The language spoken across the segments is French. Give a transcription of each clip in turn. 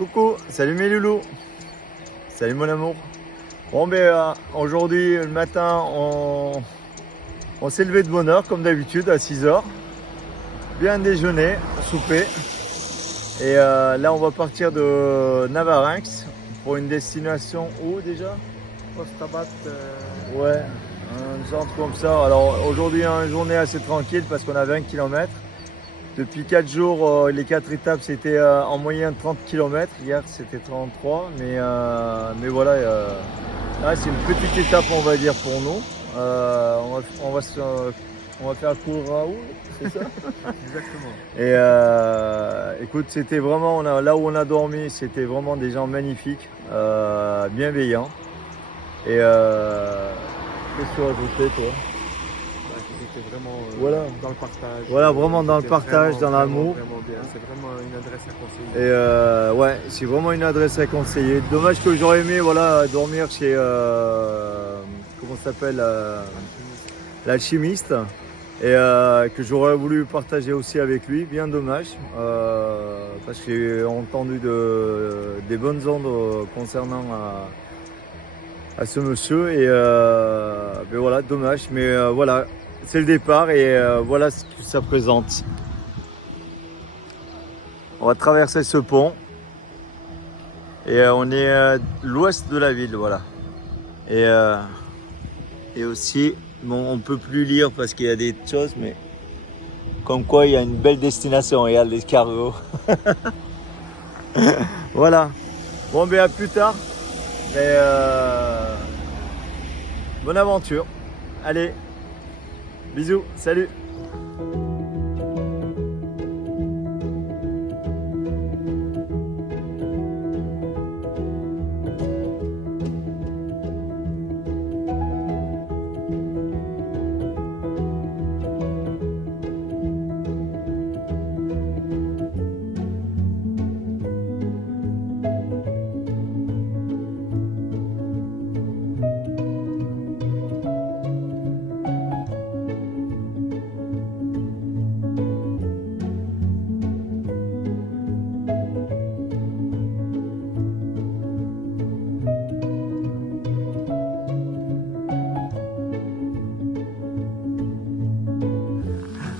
Coucou, salut mes loulous, salut mon amour. Bon aujourd'hui le matin on s'est levé de bonne heure comme d'habitude à 6 h. Bien déjeuner, souper. Et là on va partir de Navarinx pour une destination où déjà? Postabat, Ouais, un genre comme ça. Alors aujourd'hui une journée assez tranquille parce qu'on a 20 km. Depuis 4 jours, les 4 étapes c'était en moyenne 30 km. Hier c'était 33, mais voilà, là c'est une petite étape on va dire pour nous. On va faire Kool Raoul, c'est ça? exactement. Et écoute, c'était vraiment, là où on a dormi, c'était vraiment des gens magnifiques, bienveillants. Et qu'est-ce que tu as ajouté toi? C'était vraiment Voilà. dans le partage. Voilà, vraiment dans le partage, dans l'amour. Vraiment bien. C'est vraiment une adresse à conseiller. Et ouais, c'est vraiment une adresse à conseiller. Dommage que j'aurais aimé voilà, dormir chez, comment ça s'appelle, l'alchimiste. Et que j'aurais voulu partager aussi avec lui, bien dommage, parce que j'ai entendu des bonnes ondes concernant à ce monsieur, et mais voilà, dommage, mais voilà, c'est le départ et voilà ce que ça présente. On va traverser ce pont et on est à l'ouest de la ville, voilà. Et aussi, bon, on peut plus lire parce qu'il y a des choses, mais comme quoi il y a une belle destination, regarde l'escargot. Voilà. Bon, à plus tard. Mais bonne aventure. Allez, bisous, salut.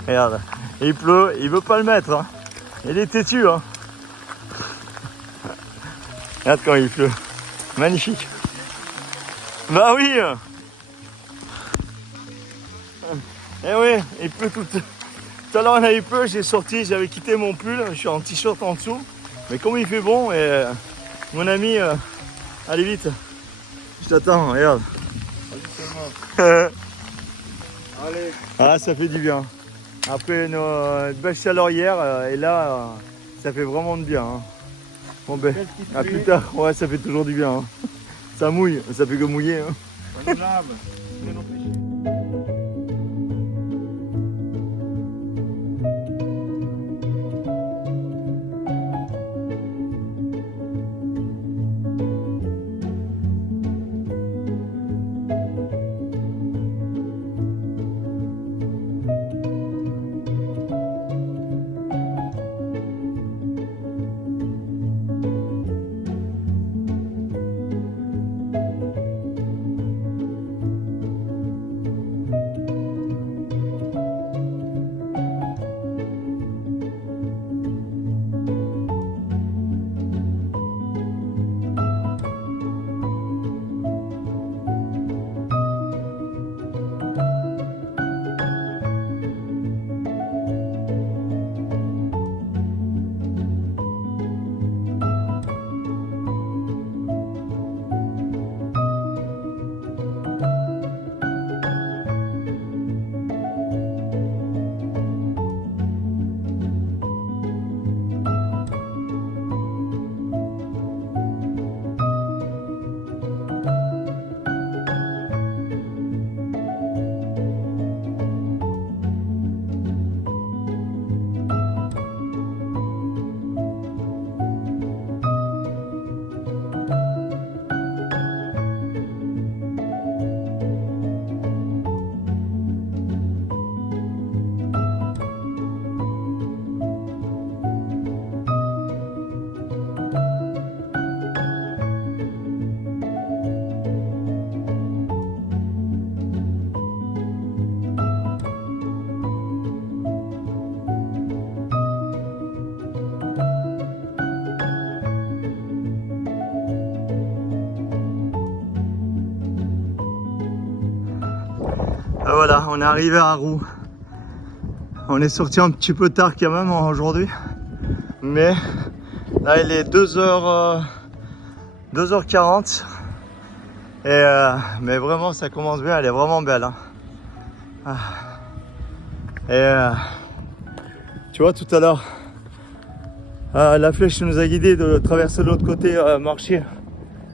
Regarde, il pleut, il veut pas le mettre, hein. Il est têtu, hein. Regarde quand il pleut, magnifique. Bah oui. Eh oui, il pleut tout à l'heure on a eu peu, j'ai sorti, j'avais quitté mon pull, je suis en t-shirt en dessous. Mais comme il fait bon, et mon ami, allez vite, je t'attends, regarde. Allez, Ah, ça fait du bien. Après une belle chaleur hier, et là, ça fait vraiment du bien, hein. Bon ben, à plus tard. Ouais, ça fait toujours du bien, hein. Ça mouille, ça fait que mouiller, hein. on nous lave. Mais non, péché. voilà, on est arrivé à Roux. On est sorti un petit peu tard quand même aujourd'hui. Mais là il est 2h40. Mais vraiment ça commence bien, elle est vraiment belle. Hein. Et tu vois tout à l'heure, la flèche nous a guidé de traverser de l'autre côté, marcher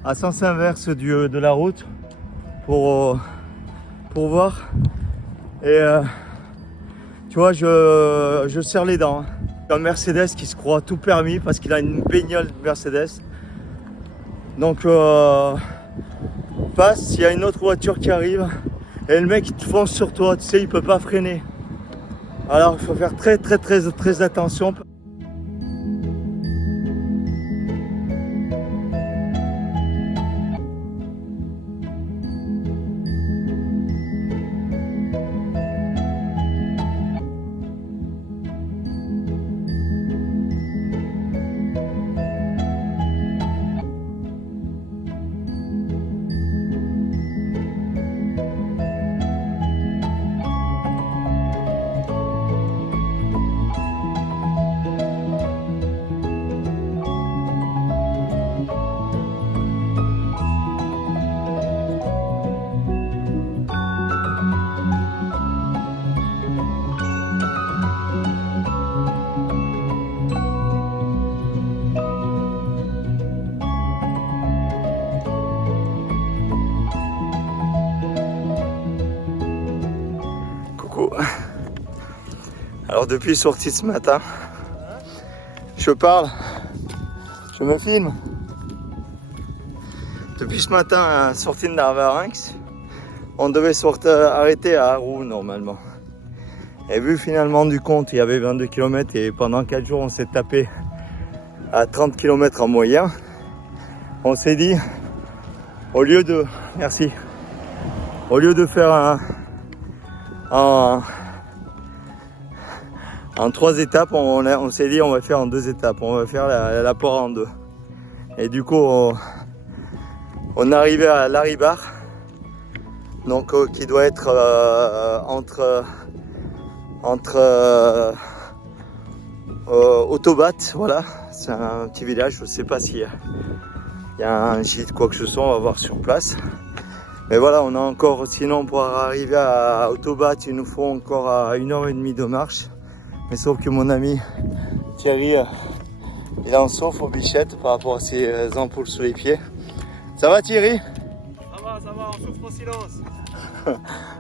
à sens inverse de la route pour voir. Et tu vois, je serre les dents. Un Mercedes qui se croit tout permis parce qu'il a une bagnole Mercedes. Donc passe, s'il y a une autre voiture qui arrive et le mec il te fonce sur toi, tu sais, il peut pas freiner. Alors il faut faire très attention. Alors depuis sorti ce matin, je parle, je me filme. Depuis ce matin, sorti de Narvarinx, on devait arrêter à Roux normalement. Et vu finalement du compte, il y avait 22 km et pendant 4 jours on s'est tapé à 30 km en moyen. On s'est dit, au lieu de faire en 3 étapes, on s'est dit on va faire en 2 étapes, on va faire la porte en 2. Et du coup on est arrivé à Laribar, donc qui doit être entre Autobat, voilà, c'est un petit village, je sais pas s'il y a un gîte quoi que ce soit, on va voir sur place. Mais voilà, on a encore, sinon pour arriver à Autobat, il nous faut encore 1h30 de marche. Mais sauf que mon ami Thierry, il en souffre aux bichettes par rapport à ses ampoules sous les pieds. Ça va Thierry? Ça va, on souffre en silence.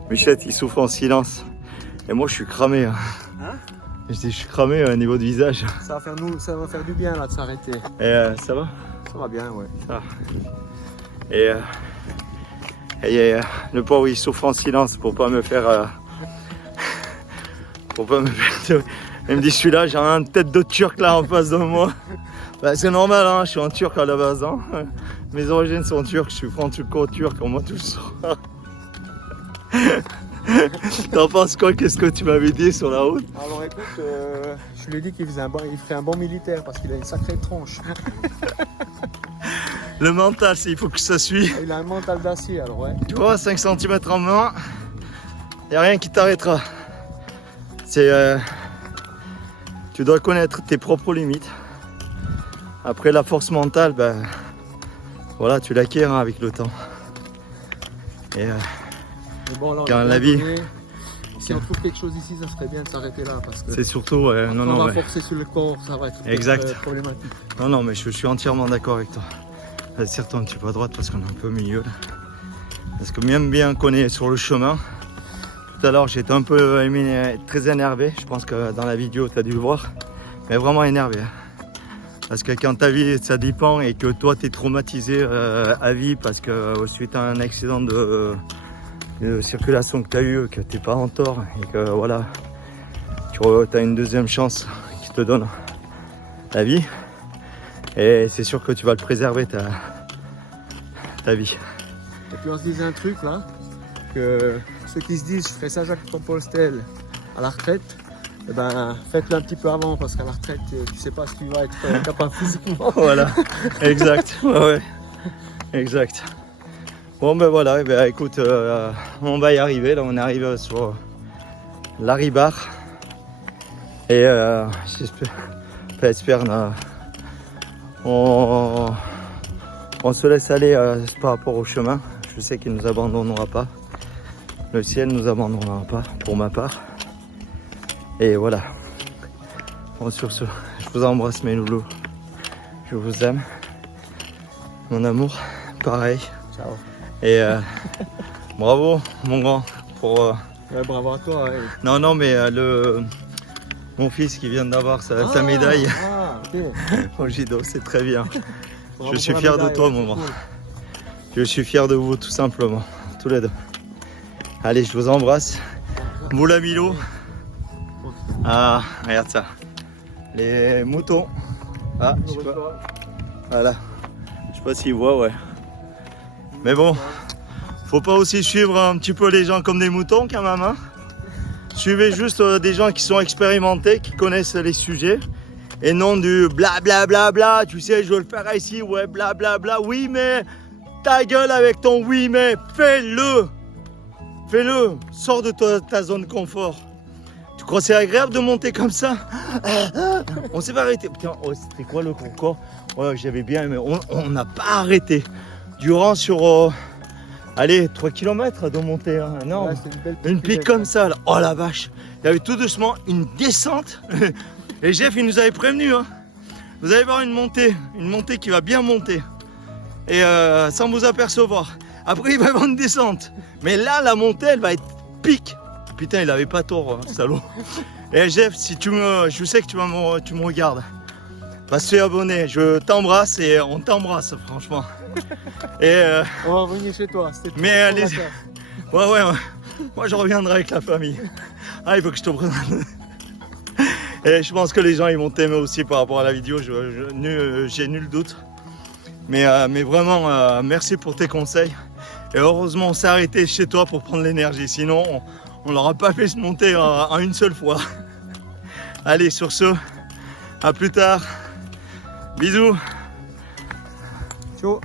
Bichette, il souffre en silence. Et moi je suis cramé. Hein? Je suis cramé au niveau du visage. Ça va faire du bien là de s'arrêter. Et ça va? Ça va bien, ouais. Ça va. Et le pauvre il souffre en silence pour pas me faire... Il me dit celui-là, j'ai une tête de turc là en face de moi. Bah, c'est normal, hein, je suis un turc à la base. Hein. Mes origines sont turques, je suis franco-turc, on m'a tout ça. T'en penses quoi? Qu'est-ce que tu m'avais dit sur la route? Alors écoute, je lui ai dit qu'il ferait un bon militaire parce qu'il a une sacrée tronche. Le mental, il faut que ça suive. Il a un mental d'acier, alors ouais. Tu vois, 5 cm en main, il n'y a rien qui t'arrêtera. Tu dois connaître tes propres limites. Après la force mentale, ben, voilà, tu l'acquiers hein, avec le temps. Et bon, alors, quand la vie... Si on trouve quelque chose ici, ça serait bien de s'arrêter là. Parce que c'est surtout... on va forcer sur le corps, ça va être problématique. Non, mais je suis entièrement d'accord avec toi. Certes, un petit peu à droite parce qu'on est un peu au milieu. Là. Parce que même bien qu'on est sur le chemin, tout à l'heure j'étais un peu très énervé. Je pense que dans la vidéo tu as dû le voir. Mais vraiment énervé. Parce que quand ta vie ça dépend et que toi tu es traumatisé à vie parce que suite à un accident de circulation que tu as eu, que tu n'es pas en tort et que voilà, tu as une deuxième chance qui te donne la vie. Et c'est sûr que tu vas le préserver ta vie. Et puis on se disait un truc là, que ceux qui se disent je ferai Saint-Jacques-de-Compostelle à la retraite, eh ben, faites-le un petit peu avant parce qu'à la retraite tu sais pas si tu vas être capable physiquement. Voilà, exact, ouais, exact. Bon ben voilà, écoute, on va y arriver. Là, on arrive sur Laribar. Et j'espère on se laisse aller par rapport au chemin. Je sais qu'il ne nous abandonnera pas. Le ciel ne nous abandonnera pas, pour ma part. Et voilà. Bon, sur ce, je vous embrasse mes loulous. Je vous aime. Mon amour, pareil. Ciao. Et bravo, mon grand, pour... Ouais, bravo à toi. Ouais. Non, mais mon fils qui vient d'avoir sa médaille Ok. au judo, c'est très bien. Bravo Je suis pour la fier de médaille, toi, ouais, mon c'est grand. cool. Je suis fier de vous, tout simplement, tous les deux. Allez, je vous embrasse. Moula Milo. Ah, regarde ça. Les moutons. Ah, je sais pas. Voilà. Je sais pas s'ils voient, ouais. Mais bon, faut pas aussi suivre un petit peu les gens comme des moutons quand même. Hein. Suivez juste des gens qui sont expérimentés, qui connaissent les sujets. Et non du bla bla bla bla. Tu sais, je veux le faire ici, ouais, bla bla bla. Oui, mais ta gueule avec ton oui, mais fais-le. Fais-le. Sors de ta zone de confort. Tu crois que c'est agréable de monter comme ça? On s'est pas arrêté. Putain, oh, c'était quoi le concours? Ouais, j'avais bien aimé. On n'a pas arrêté. Durant sur, allez, 3 km de montée. Hein. Non, Ouais, c'est une pique comme ça. Là. Oh la vache. Il y avait tout doucement une descente. Et Jeff, il nous avait prévenu. Hein. Vous allez voir une montée qui va bien monter. Et sans vous apercevoir. Après, il va y avoir une descente. Mais là, la montée, elle va être pique. Putain, il avait pas tort, hein, salaud. Et Jeff, si je sais que tu me regardes. Bah, sois abonné, je t'embrasse et on t'embrasse, franchement. Et On va revenir chez toi. mais allez, ouais. Moi, je reviendrai avec la famille. Ah, il faut que je te présente. Et je pense que les gens, ils vont t'aimer aussi par rapport à la vidéo. J'ai nul doute. Mais vraiment, merci pour tes conseils. Et heureusement, on s'est arrêté chez toi pour prendre l'énergie. Sinon, on l'aura pas fait se monter en une seule fois. Allez, sur ce, à plus tard. Bisous. Ciao.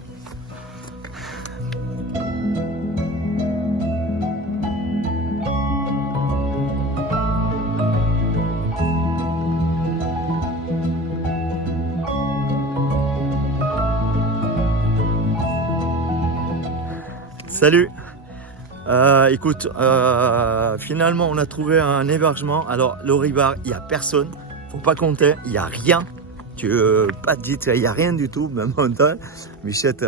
Salut. Écoute, finalement on a trouvé un hébergement. Alors le Laribar, il n'y a personne, faut pas compter, il n'y a rien. Pas de guide, il n'y a rien du tout, même mental. Michette,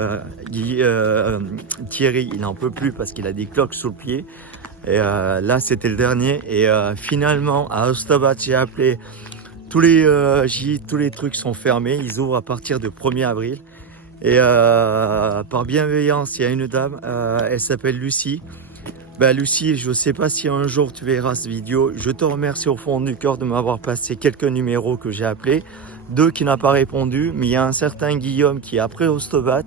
Thierry, il n'en peut plus parce qu'il a des cloques sous le pied. Et là c'était le dernier. Et finalement à Ostabat, j'ai appelé tous les gîtes, tous les trucs sont fermés. Ils ouvrent à partir du 1er avril. Et par bienveillance, il y a une dame, elle s'appelle Lucie. Lucie, je ne sais pas si un jour tu verras cette vidéo. Je te remercie au fond du cœur de m'avoir passé quelques numéros que j'ai appelés. 2 qui n'ont pas répondu, mais il y a un certain Guillaume qui est après Ostabat.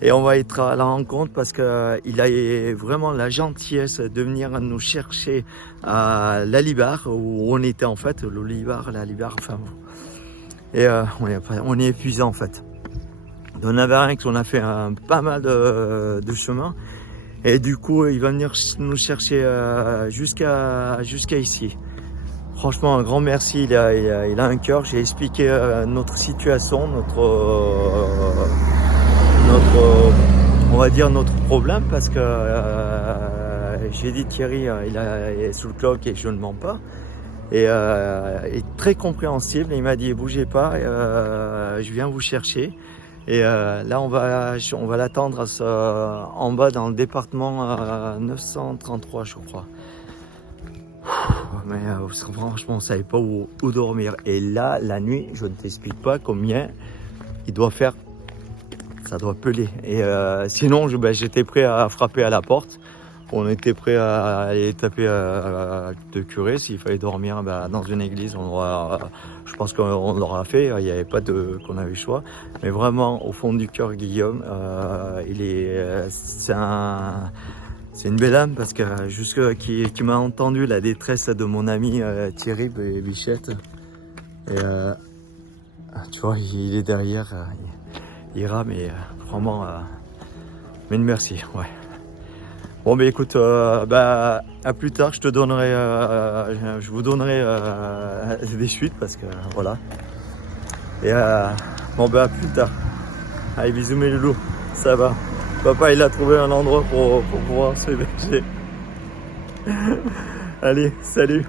Et on va être à la rencontre parce qu'il a vraiment la gentillesse de venir nous chercher à Laribar, où on était en fait, le Laribar, enfin bon. Et on est épuisé en fait. De Navarre, on a fait pas mal de chemin. Et du coup, il va venir nous chercher jusqu'à ici. Franchement, un grand merci. Il a un cœur. J'ai expliqué notre situation, on va dire notre problème, parce que j'ai dit Thierry, il est sous le cloque et je ne mens pas. Et il est très compréhensible. Il m'a dit bougez pas, je viens vous chercher. Et là, on va l'attendre en bas dans le département 933, je crois. Mais franchement, on ne savait pas où dormir. Et là, la nuit, je ne t'explique pas combien il doit faire. Ça doit peler. Et sinon, j'étais prêt à frapper à la porte. On était prêt à aller taper de curé. S'il fallait dormir dans une église, je pense qu'on l'aura fait. Il n'y avait pas qu'on avait le choix. Mais vraiment, au fond du cœur, Guillaume, c'est une belle âme parce que qui m'a entendu la détresse de mon ami Thierry Bichette. Et tu vois, il est derrière, il rame et vraiment, mais merci, ouais. Bon, mais écoute, à plus tard, je vous donnerai des chutes parce que voilà. Et bon, à plus tard. Allez, bisous mes loulous, ça va. Papa, il a trouvé un endroit pour pouvoir se héberger. Allez, salut.